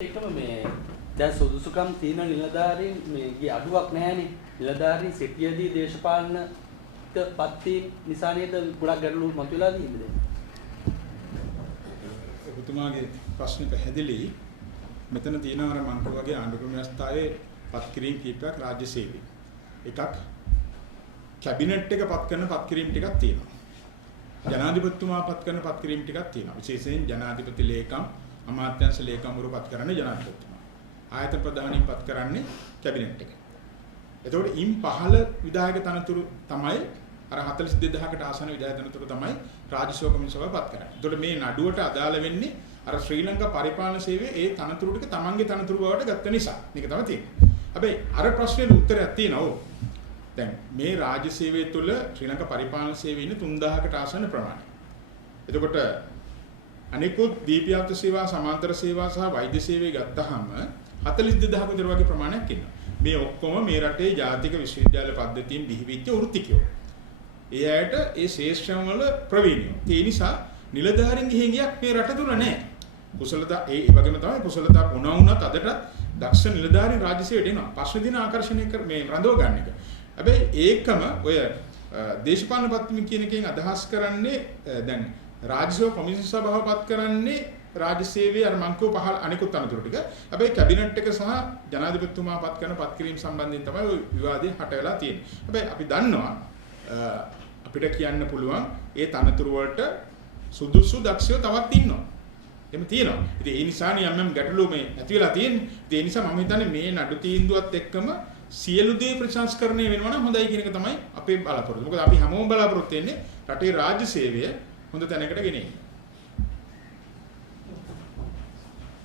ඒකම මේ දැන් සුදුසුකම් තියෙන නිලධාරීන් මේගේ අඩුවක් නැහැනේ. නිලධාරීන් සිටියදී දේශපාලනට පත් වීම නිසා නේද ගොඩක් ගැටලු මතුවලා තියෙන්නේ. ඔබතුමාගේ ප්‍රශ්නේ පැහැදිලි. මෙතන තියෙනවා අර මං වගේ ආණ්ඩුක්‍රම ව්‍යවස්ථාවේ පත් කිරීම කීපයක් රාජ්‍ය සේවය. එකක් කැබිනට් එක පත් කරන පත් කිරීම ටිකක් තියෙනවා. ජනාධිපතිතුමා පත් කරන පත් කිරීම ටිකක් තියෙනවා. විශේෂයෙන් ජනාධිපති ලේකම් අමාත්‍යාංශ ලේකම්වරු පත් කරන්නේ ජනාධිපතිතුමා. ආයතන ප්‍රධානීන් පත් කරන්නේ කැබිනට් එක. එතකොට ඉන් පහළ විධායක තනතුරු තමයි අර 42000කට ආසන්න විධායක තනතුරු තමයි රාජ්‍ය සේවා කොමිසම පත් කරන්නේ. එතකොට මේ නඩුවට අදාළ වෙන්නේ අර ශ්‍රී ලංකා පරිපාලන සේවයේ ඒ තනතුරු ටික තමන්ගේ තනතුරු බවට ගත්ත නිසා. මේක තමයි තියෙන්නේ. හැබැයි අර ප්‍රශ්නෙට උත්තරයක් තියෙනවා. දැන් මේ රාජ්‍ය සේවය තුළ ශ්‍රී ලංකා පරිපාලන සේවයේ ඉන්න 3000කට ආසන්න ප්‍රමාණය. එතකොට අනිකුත් දීප්තියාත්ව සේවා, සමාන්තර සේවා සහ වෛද්‍ය සේවය ගත්තාම 42000ක විතර වගේ ප්‍රමාණයක් ඉන්නවා. මේ ඔක්කොම මේ රටේ ජාතික විශ්වවිද්‍යාල පද්ධතියෙන් බිහිවෙච්ච වෘත්තිකයෝ. ඒ අයට ඒ ශේෂ්ත්‍රම් වල ප්‍රවීණයෝ. ඒ නිසා නිලධාරීන් ගිහින් මේ රට තුල නැහැ. කුසලතා ඒ වගේම තමයි කුසලතා වුණත් අදටත් දක්ෂ නිලධාරීන් රාජ්‍ය සේවයට එනවා. ප්‍රශ්න දින ආකර්ෂණය කර මේ රඳව ගන්න එක. හැබැයි ඒකම ඔය දේශපාලන පත්තිම කියන එකෙන් අදහස් කරන්නේ දැන් රාජ්‍ය සේවා කොමිසම සභාව පත් කරන්නේ රාජ්‍ය සේවයේ අර මංකෝ පහළ අනිකුත් අනතුරු ටික. හැබැයි කැබිනට් එක සහ ජනාධිපතිතුමා පත් කරන පත් කිරීම සම්බන්ධයෙන් තමයි ওই විවාදය හට වෙලා තියෙන්නේ. හැබැයි අපි දන්නවා අපිට කියන්න පුළුවන් ඒ තනතුරු වලට සුදුසු දක්ෂයෝ තවත් ඉන්නවා. එහෙම තියෙනවා. ඉතින් ඒ නිසා නියම් ගැටලු මේ ඇති වෙලා තියෙන්නේ. ඒ නිසා මම හිතන්නේ මේ නඩු තීන්දුවත් එක්කම සියලු දේ ප්‍රශංසකරණය වෙනවා නම් හොඳයි කියන එක තමයි අපේ බලාපොරොත්තු. මොකද අපි හැමෝම බලාපොරොත්තු වෙන්නේ රටේ රාජ්‍ය සේවය හොඳ තැනකට ගෙනෙන්න.